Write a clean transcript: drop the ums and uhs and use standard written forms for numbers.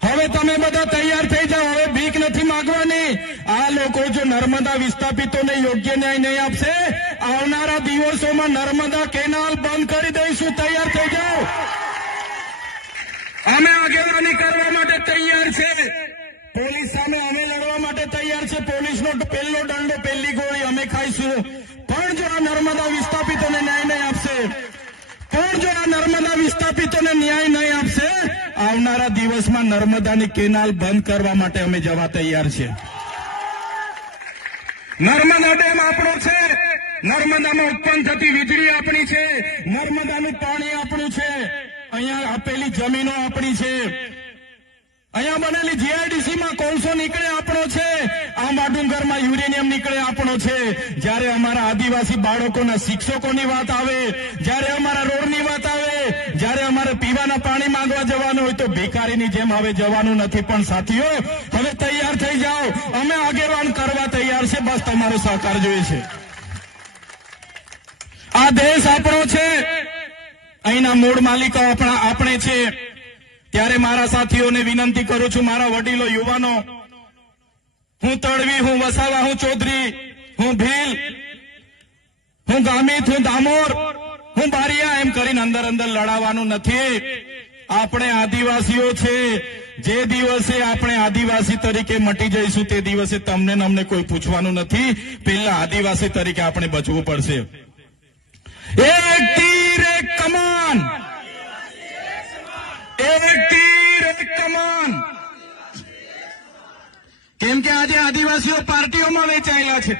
હવે તમે બધા તૈયાર થઈ જાઓ, હવે ભીખ નથી માંગવાની। આ લોકો જો નર્મદા વિસ્થાપિતોને યોગ્ય ન્યાય નહીં આપશે, આવનારા દિવસોમાં નર્મદા કેનાલ બંધ કરી દઈશું। તૈયાર થઈ જાઓ, અમે આગેવાની કરવા માટે તૈયાર છે। પોલીસ સામે અમે લડવા માટે તૈયાર છે। પોલીસનો પહેલો દંડો, પહેલી ગોળી અમે ખાઈશું। પણ જો આ નર્મદા વિસ્થાપિતોને ન્યાય નહીં આપશે, ન્યાય નહીં આપશે, આવનારા દિવસમાં નર્મદાની કેનાલ બંધ કરવા માટે અમે જવા તૈયાર છે। નર્મદા ડેમ આપણો છે, નર્મદામાં ઉત્પન્ન થતી વીજળી આપણી છે, નર્મદાનું પાણી આપણું છે, અહીંયા આપેલી જમીનો આપણી છે, અહીંયા બનેલી જીઆઈડીસીમાં કોલસો નીકળે આપણો છે, આંબા ડુંગરમાં યુરેનિયમ નીકળે આપણો છે। જ્યારે અમારા આદિવાસી બાળકોના શિક્ષકોની વાત આવે, જ્યારે અમારા રોડની વાત આવે, જ્યારે અમારે પીવાના પાણી માંગવા જવાનું હોય તો ભિખારીની જેમ હવે જવાનું નથી। પણ સાથીઓ, હવે તૈયાર થઈ જાઓ, અમે આગેવાન કરવા તૈયાર છે। બસ તમારો સહકાર જોઈએ છે। આ દેશ આપણો છે, અહીંના મૂળ માલિકો આપણે છે। ત્યારે મારા સાથીઓને વિનંતી કરું છું, મારા વડીલો, યુવાનો, હું તડવી, હું વસાવા, હું ચૌધરી, હું ભીલ, હું ગામિત, હું દામોર, હું બારિયા એમ કરીને અંદર લડાવવાનું નથી। આપણે આદિવાસીઓ છે। જે દિવસે આપણે આદિવાસી તરીકે મટી જઈશું તે દિવસે તમને ને અમને કોઈ પૂછવાનું નથી। પહેલા આદિવાસી તરીકે આપણે બચવું પડશે। એક તીર એક કમાન, એક તીર એક કમાન। કેમ કે આજે આદિવાસીઓ પાર્ટીઓમાં વેચાયેલા છે।